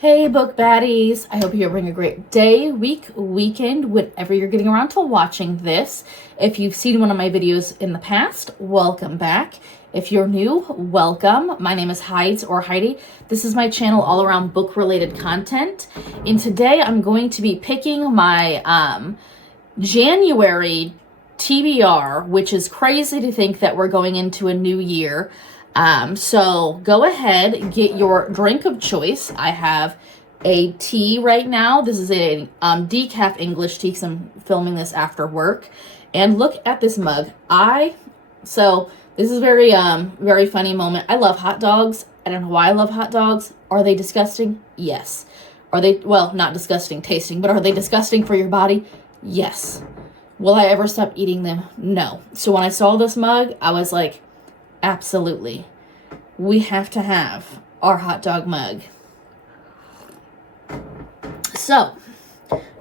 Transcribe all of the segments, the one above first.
Hey book baddies, I hope you're having a great day, week, weekend, whenever you're getting around to watching this. If you've seen one of my videos in the past, welcome back. If you're new, welcome. My name is Heidi. This is my channel all around book related content. And today I'm going to be picking my January TBR, which is crazy to think that we're going into a new year. So go ahead, get your drink of choice. I have a tea right now. This is a decaf English tea because I'm filming this after work. And look at this mug. So this is very funny moment. I love hot dogs. I don't know why I love hot dogs. Are they disgusting? Yes. Are they, well, not disgusting tasting, but are they disgusting for your body? Yes. Will I ever stop eating them? No. So when I saw this mug, I was like, absolutely. We have to have our hot dog mug. So,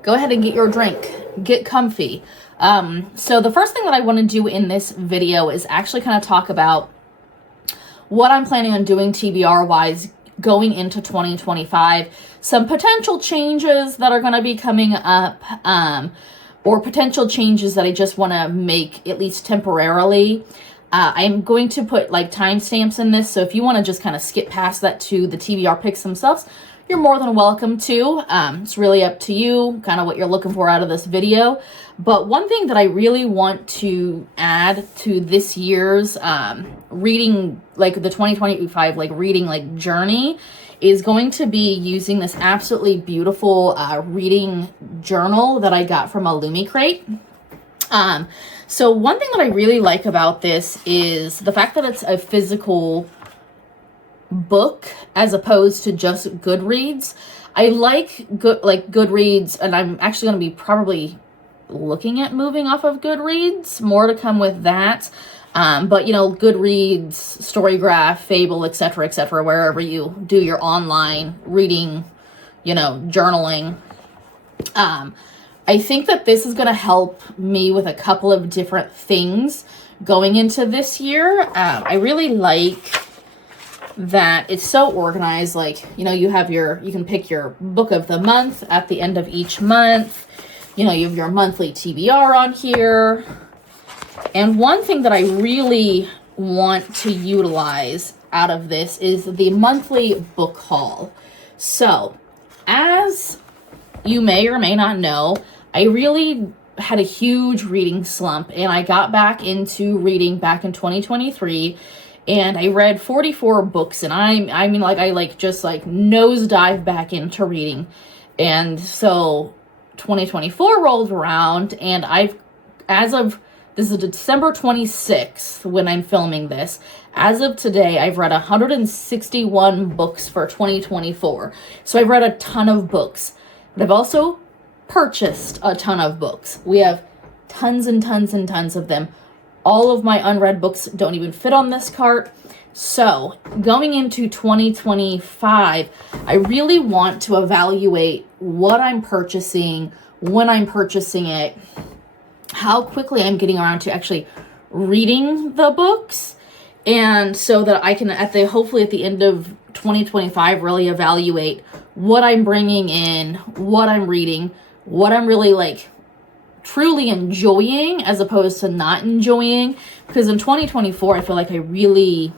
go ahead and get your drink. Get comfy. So the first thing that I want to do in this video is actually kind of talk about what I'm planning on doing TBR-wise going into 2025. Some potential changes that are going to be coming up, or potential changes that I just want to make, at least temporarily. I'm going to put like timestamps in this, so if you want to just kind of skip past that to the TBR picks themselves, you're more than welcome to. It's really up to you, kind of what you're looking for out of this video. But one thing that I really want to add to this year's reading, like the 2025 like reading like journey, is going to be using this absolutely beautiful reading journal that I got from a Lumi Crate. So one thing that I really like about this is the fact that it's a physical book as opposed to just Goodreads. I like Goodreads, and I'm actually going to be probably looking at moving off of Goodreads. More to come with that. But you know, Goodreads, StoryGraph, Fable, etc., wherever you do your online reading, you know, journaling. I think that this is going to help me with a couple of different things going into this year. I really like that it's so organized. Like, you know, you can pick your book of the month at the end of each month. You know, you have your monthly TBR on here. And one thing that I really want to utilize out of this is the monthly book haul. So, as you may or may not know, I really had a huge reading slump, and I got back into reading back in 2023, and I read 44 books, and I mean, like, I just nosedive back into reading. And so 2024 rolled around, and this is December 26th when I'm filming this. As of today, I've read 161 books for 2024. So I've read a ton of books, but I've also purchased a ton of books. We have tons and tons and tons of them. All of my unread books don't even fit on this cart. So going into 2025, I really want to evaluate what I'm purchasing, when I'm purchasing it, how quickly I'm getting around to actually reading the books, and so that I can hopefully at the end of 2025 really evaluate what I'm bringing in, what I'm reading, what I'm really truly enjoying as opposed to not enjoying. Because in 2024, I feel like I really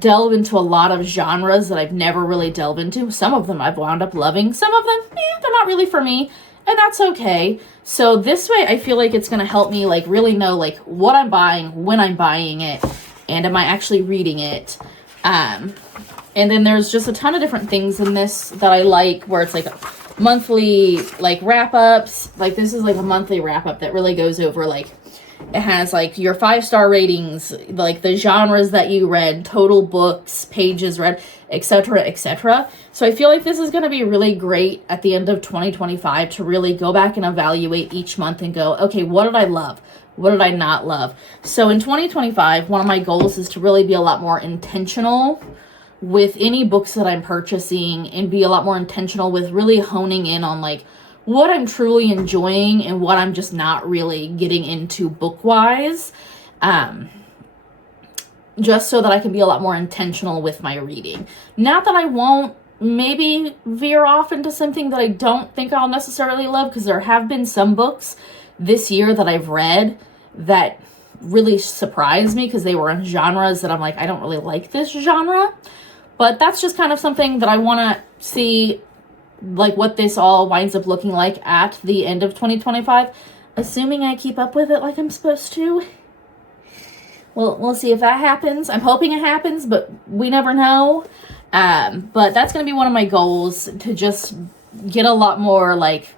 delve into a lot of genres that I've never really delved into. Some of them I've wound up loving. Some of them, they're not really for me. And that's okay. So this way, I feel like it's going to help me really know what I'm buying, when I'm buying it, and am I actually reading it. And then there's just a ton of different things in this that I like, where it's monthly wrap-ups. This is a monthly wrap-up that really goes over it has your 5-star ratings, the genres that you read, total books, pages read, etc. So I feel like this is going to be really great at the end of 2025 to really go back and evaluate each month and go, okay, what did I love? What did I not love? So in 2025, one of my goals is to really be a lot more intentional with any books that I'm purchasing, and be a lot more intentional with really honing in on what I'm truly enjoying and what I'm just not really getting into book-wise. Just so that I can be a lot more intentional with my reading. Not that I won't maybe veer off into something that I don't think I'll necessarily love, because there have been some books this year that I've read that really surprised me because they were in genres that I'm like, I don't really like this genre. But that's just kind of something that I want to see, like, what this all winds up looking like at the end of 2025, assuming I keep up with it like I'm supposed to. Well, we'll see if that happens. I'm hoping it happens, but we never know. But that's going to be one of my goals, to just get a lot more, like,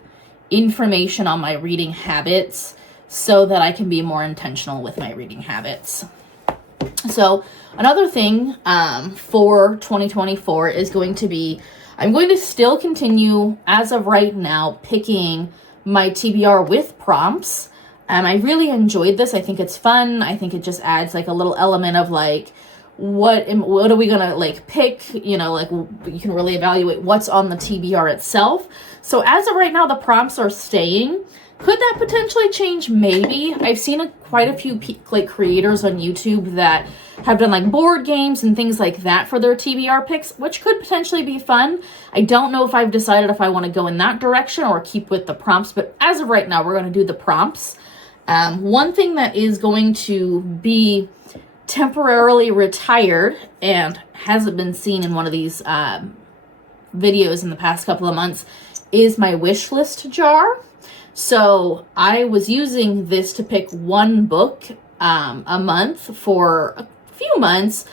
information on my reading habits so that I can be more intentional with my reading habits. So another thing for 2024 is going to be, I'm going to still continue, as of right now, picking my TBR with prompts. I really enjoyed this. I think it's fun. I think it just adds like a little element of like, what are we gonna like pick? You know, like you can really evaluate what's on the TBR itself. So as of right now, the prompts are staying. Could that potentially change? Maybe. I've seen quite a few like creators on YouTube that have done like board games and things like that for their TBR picks, which could potentially be fun. I don't know if I've decided if I want to go in that direction or keep with the prompts, but as of right now, we're going to do the prompts. One thing that is going to be temporarily retired and hasn't been seen in one of these videos in the past couple of months is my wish list jar. So I was using this to pick one book a month for a few months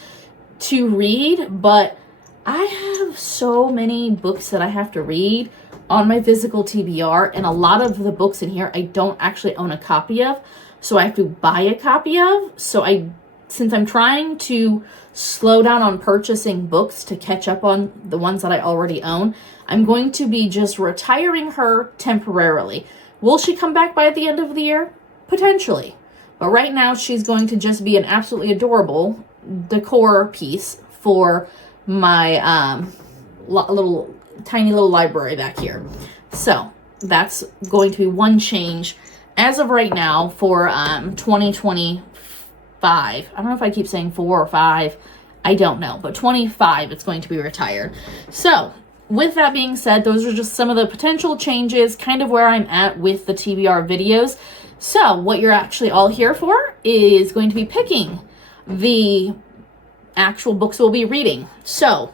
to read, but I have so many books that I have to read on my physical TBR, and a lot of the books in here I don't actually own a copy of, so I have to buy a copy of. So since I'm trying to slow down on purchasing books to catch up on the ones that I already own, I'm going to be just retiring her temporarily. Will she come back by the end of the year? Potentially. But right now, she's going to just be an absolutely adorable decor piece for my tiny little library back here. So that's going to be one change as of right now for 2025. I don't know if I keep saying 4 or 5. I don't know. But 25, it's going to be retired. So with that being said, those are just some of the potential changes, kind of where I'm at with the TBR videos. So what you're actually all here for is going to be picking the actual books we'll be reading. So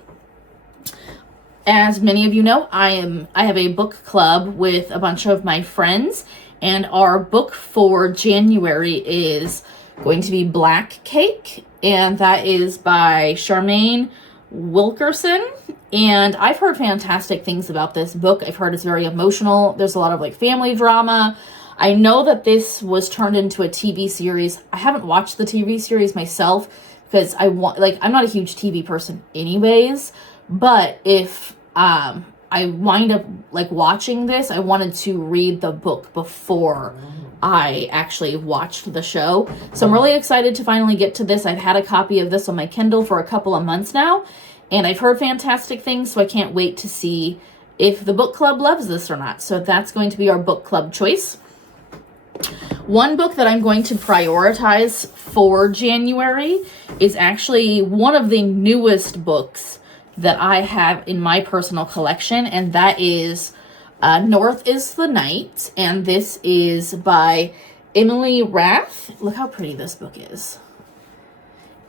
as many of you know, I have a book club with a bunch of my friends, and our book for January is going to be Black Cake, and that is by Charmaine Wilkerson. And I've heard fantastic things about this book. I've heard it's very emotional. There's a lot of like family drama. I know that this was turned into a TV series. I haven't watched the TV series myself because I'm not a huge TV person anyways, but if I wind up like watching this, I wanted to read the book before I actually watched the show. So I'm really excited to finally get to this. I've had a copy of this on my Kindle for a couple of months now, and I've heard fantastic things, so I can't wait to see if the book club loves this or not. So that's going to be our book club choice. One book that I'm going to prioritize for January is actually one of the newest books that I have in my personal collection, and that is North is the Night, and this is by Emily Rath. Look how pretty this book is.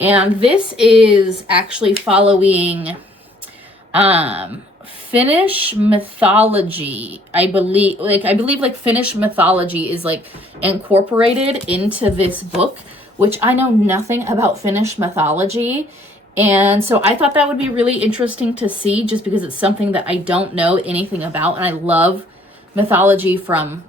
And this is actually following Finnish mythology. I believe Finnish mythology is like incorporated into this book, which I know nothing about Finnish mythology. And so I thought that would be really interesting to see, just because it's something that I don't know anything about. And I love mythology from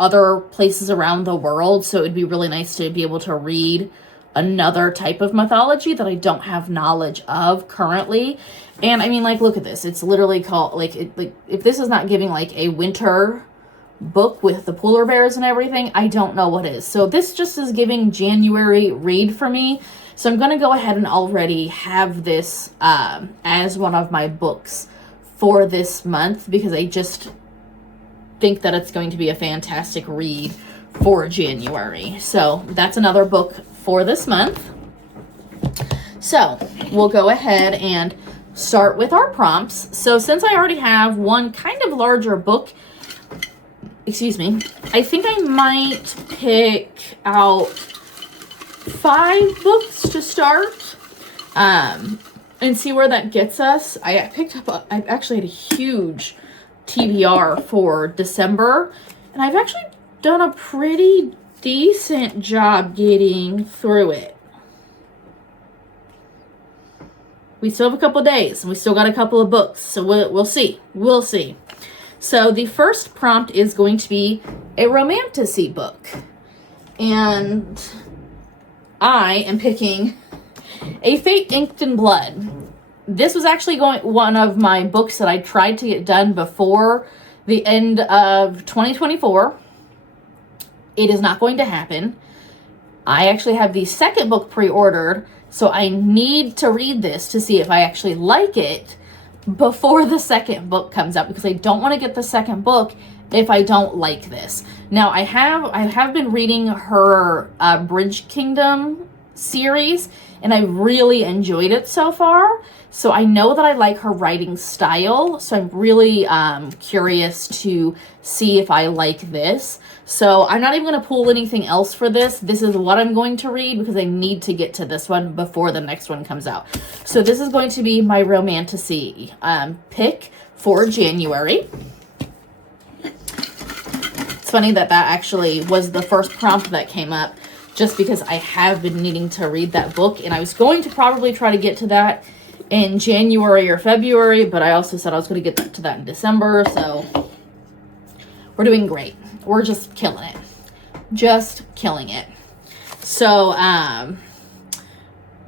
other places around the world. So it would be really nice to be able to read another type of mythology that I don't have knowledge of currently. And I mean, like, look at this. It's literally called, like, if this is not giving like a winter book with the polar bears and everything, I don't know what is. So this just is giving January read for me. So I'm going to go ahead and already have this as one of my books for this month, because I just think that it's going to be a fantastic read for January. So that's another book for this month. So we'll go ahead and start with our prompts. So since I already have one kind of larger book, excuse me, I think I might pick out 5 books to start, and see where that gets us. I actually had a huge TBR for December, and I've actually done a pretty decent job getting through it. We still have a couple days, and we still got a couple of books, so we'll see. We'll see. So the first prompt is going to be a romantasy book, and I am picking A Fate Inked in Blood. This was actually one of my books that I tried to get done before the end of 2024. It is not going to happen. I actually have the second book pre-ordered, so I need to read this to see if I actually like it before the second book comes out, because I don't want to get the second book if I don't like this. Now, I have been reading her Bridge Kingdom series, and I really enjoyed it so far. So I know that I like her writing style, so I'm really curious to see if I like this. So I'm not even going to pull anything else for this. This is what I'm going to read because I need to get to this one before the next one comes out. So this is going to be my romantasy pick for January. It's funny that actually was the first prompt that came up, just because I have been needing to read that book, and I was going to probably try to get to that in January or February, but I also said I was going to get to that in December, so we're doing great. We're just killing it. Just killing it. So,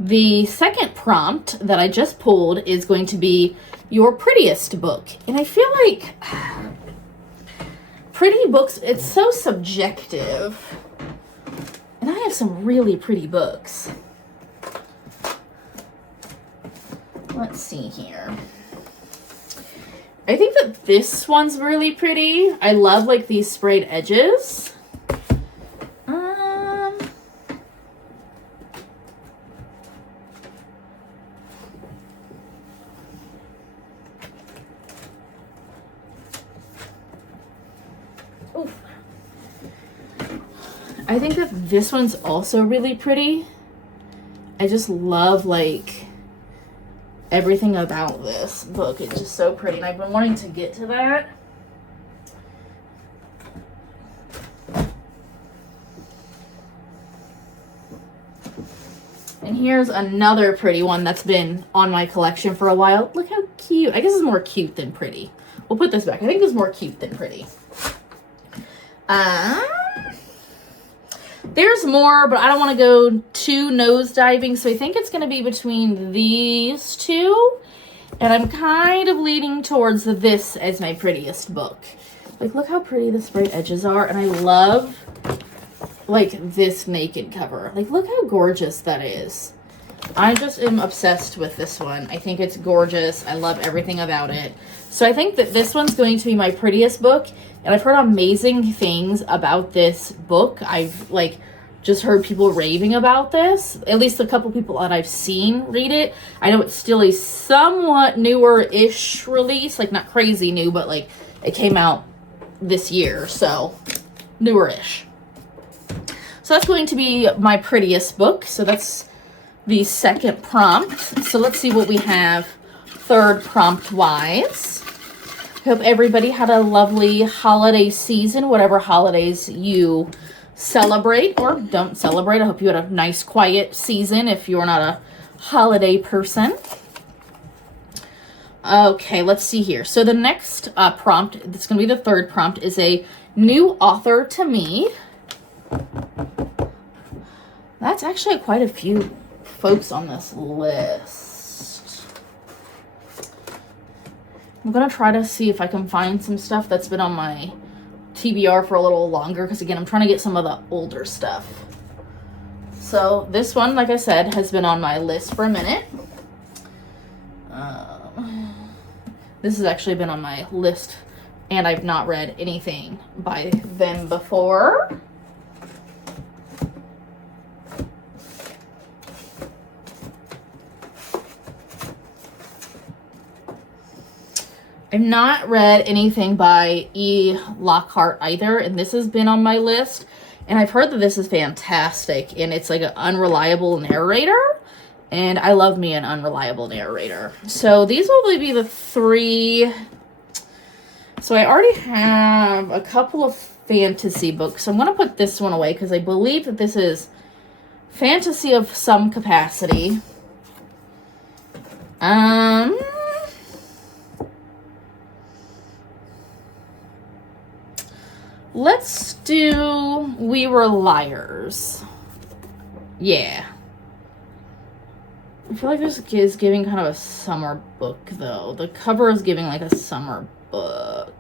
the second prompt that I just pulled is going to be your prettiest book. And I feel like pretty books, it's so subjective. And I have some really pretty books. Let's see here. I think that this one's really pretty. I love like these sprayed edges. Oof. I think that this one's also really pretty. I just love like everything about this book. It's just so pretty, and I've been wanting to get to that. And here's another pretty one that's been on my collection for a while. Look how cute. I guess it's more cute than pretty. We'll put this back. I think it's more cute than pretty. There's more, but I don't want to go too nosediving, so I think it's going to be between these two, and I'm kind of leaning towards this as my prettiest book. Like, look how pretty the sprayed edges are, and I love, like, this naked cover. Like, look how gorgeous that is. I just am obsessed with this one. I think it's gorgeous. I love everything about it. So I think that this one's going to be my prettiest book, and I've heard amazing things about this book. I've, like, just heard people raving about this. At least a couple people that I've seen read it. I know it's still a somewhat newer-ish release. Like, not crazy new, but, like, it came out this year, so newer-ish. So that's going to be my prettiest book. So that's the second prompt. So let's see what we have third prompt-wise. Hope everybody had a lovely holiday season, whatever holidays you celebrate or don't celebrate. I hope you had a nice, quiet season if you're not a holiday person. Okay, let's see here. So the next prompt, that's going to be the third prompt, is a new author to me. That's actually quite a few folks on this list. I'm going to try to see if I can find some stuff that's been on my TBR for a little longer, because again, I'm trying to get some of the older stuff. So this one, like I said, has been on my list for a minute. This has actually been on my list, and I've not read anything by them before. I've not read anything by E. Lockhart either, and this has been on my list. And I've heard that this is fantastic, and it's like an unreliable narrator. And I love me an unreliable narrator. So these will be the 3. So I already have a couple of fantasy books. So I'm going to put this one away because I believe that this is fantasy of some capacity. Let's do We Were Liars. Yeah. I feel like this is giving kind of a summer book, though. The cover is giving like a summer book.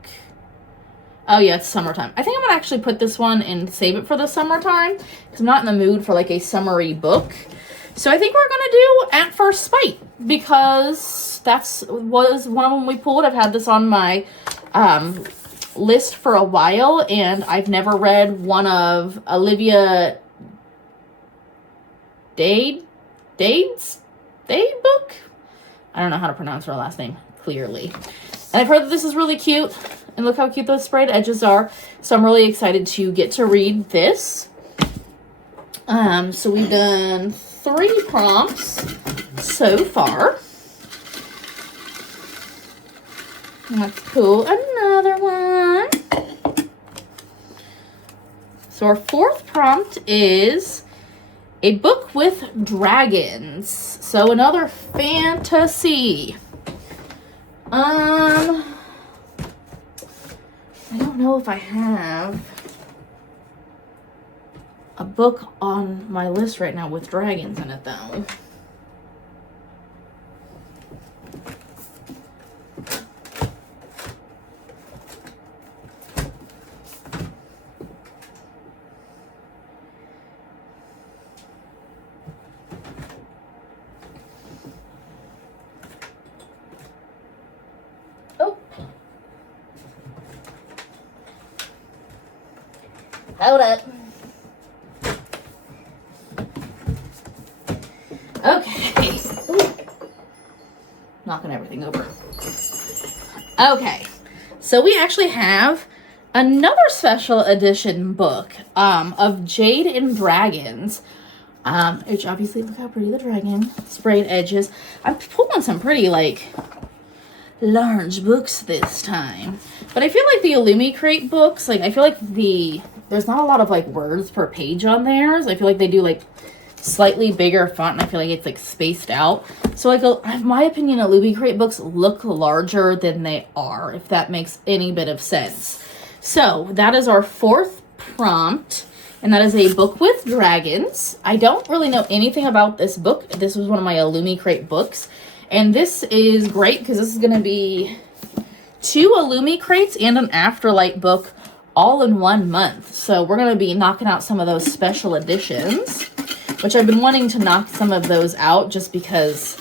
Oh, yeah, it's summertime. I think I'm going to actually put this one and save it for the summertime because I'm not in the mood for like a summery book. So I think we're going to do At First Spite because was one of them we pulled. I've had this on my list for a while, and I've never read one of Olivia Dade's book. I don't know how to pronounce her last name clearly. And I've heard that this is really cute. And look how cute those sprayed edges are. So I'm really excited to get to read this. So we've done 3 prompts so far. Let's pull another one. So our 4th prompt is a book with dragons. So another fantasy. I don't know if I have a book on my list right now with dragons in it, though. Hold up. Okay. Ooh. Knocking everything over. Okay. So we actually have another special edition book of Jade and Dragons. Which obviously, look how pretty the dragon sprayed edges. I'm pulling some pretty, like, large books this time. But I feel like the Illumi Crate books, like, I feel like there's not a lot of, like, words per page on theirs. I feel like they do, like, slightly bigger font, and I feel like it's, like, spaced out. So, like, in my opinion, Illumi Crate books look larger than they are, if that makes any bit of sense. So, that is our 4th prompt, and that is a book with dragons. I don't really know anything about this book. This was one of my Illumi Crate books, and this is great because this is going to be 2 Illumi Crates and an Afterlight book all in 1 month. So we're going to be knocking out some of those special editions, which I've been wanting to knock some of those out just because,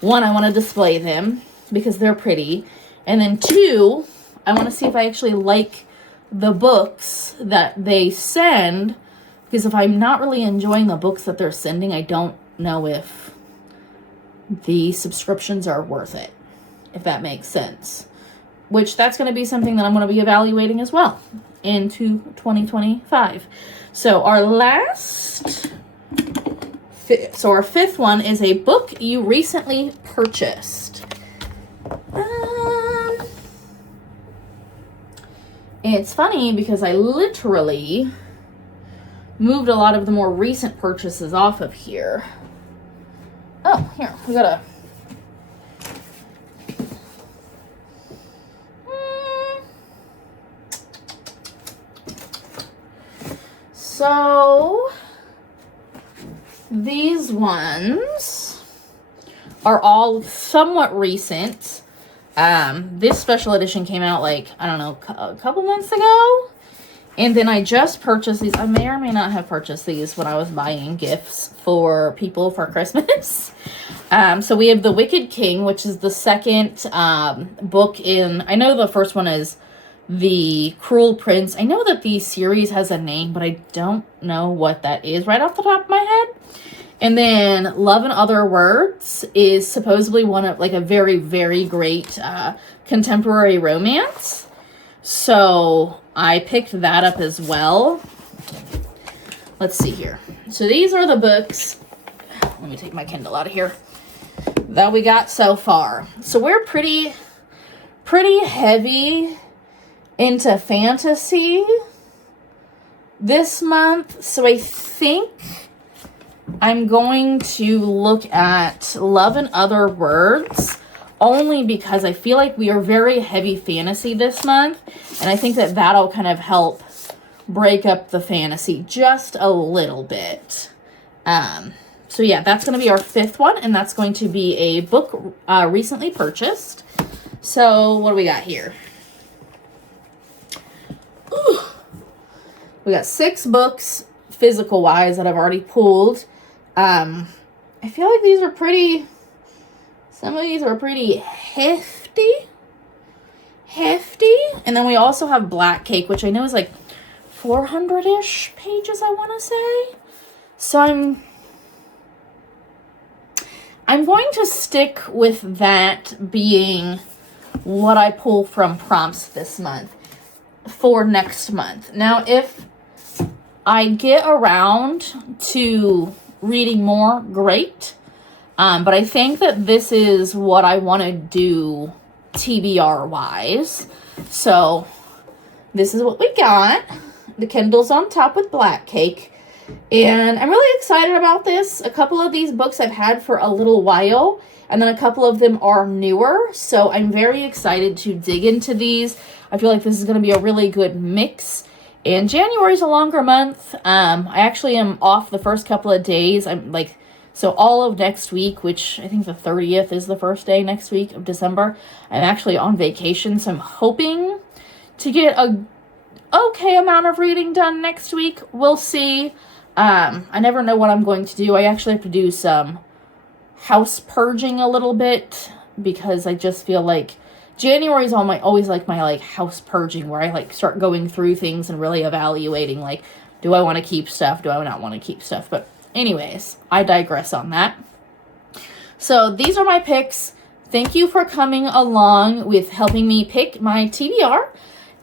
1, I want to display them because they're pretty. And then 2, I want to see if I actually like the books that they send, because if I'm not really enjoying the books that they're sending, I don't know if the subscriptions are worth it, if that makes sense. Which that's going to be something that I'm going to be evaluating as well into 2025. So our our 5th one is a book you recently purchased. It's funny because I literally moved a lot of the more recent purchases off of here. Oh, here, we got a... So, these ones are all somewhat recent. This special edition came out like, I don't know, a couple months ago. And then I just purchased these. I may or may not have purchased these when I was buying gifts for people for Christmas. So we have The Wicked King, which is the 2nd book in... I know the first one is The Cruel Prince. I know that the series has a name, but I don't know what that is right off the top of my head. And then Love and Other Words is supposedly one of, like, a very, very great contemporary romance. So I picked that up as well. Let's see here. So these are the books. Let me take my Kindle out of here. That we got so far. So we're pretty heavy into fantasy this month. So I think I'm going to look at Love and Other Words, only because I feel like we are very heavy fantasy this month, and I think that that'll kind of help break up the fantasy just a little bit. So yeah, that's going to be our 5th one, and that's going to be a book recently purchased. So what do we got here? Ooh. We got 6 books, physical-wise, that I've already pulled. I feel like these are pretty... Some of these are pretty hefty. And then we also have Black Cake, which I know is like 400-ish pages, I want to say. So I'm going to stick with that being what I pull from prompts this month for next month. Now, if I get around to reading more, great. But I think that this is what I want to do TBR-wise. So this is what we got. The Kindle's on top with Black Cake. And I'm really excited about this. A couple of these books I've had for a little while, and then a couple of them are newer. So I'm very excited to dig into these. I feel like this is going to be a really good mix. And January is a longer month. I actually am off the first couple of days. So all of next week, which I think the 30th is the first day next week of December, I'm actually on vacation. So I'm hoping to get a okay amount of reading done next week. We'll see. I never know what I'm going to do. I actually have to do some house purging a little bit, because I just feel like January is always my house purging, where I start going through things and really evaluating, do I want to keep stuff? Do I not want to keep stuff? But anyways, I digress on that. So these are my picks. Thank you for coming along with helping me pick my TBR.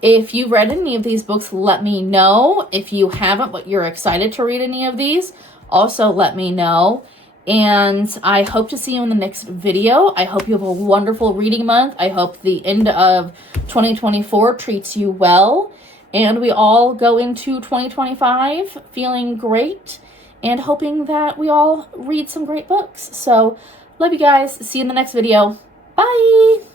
If you've read any of these books, let me know. If you haven't, but you're excited to read any of these, also let me know. And I hope to see you in the next video. I hope you have a wonderful reading month. I hope the end of 2024 treats you well. And we all go into 2025 feeling great and hoping that we all read some great books. So, love you guys. See you in the next video. Bye!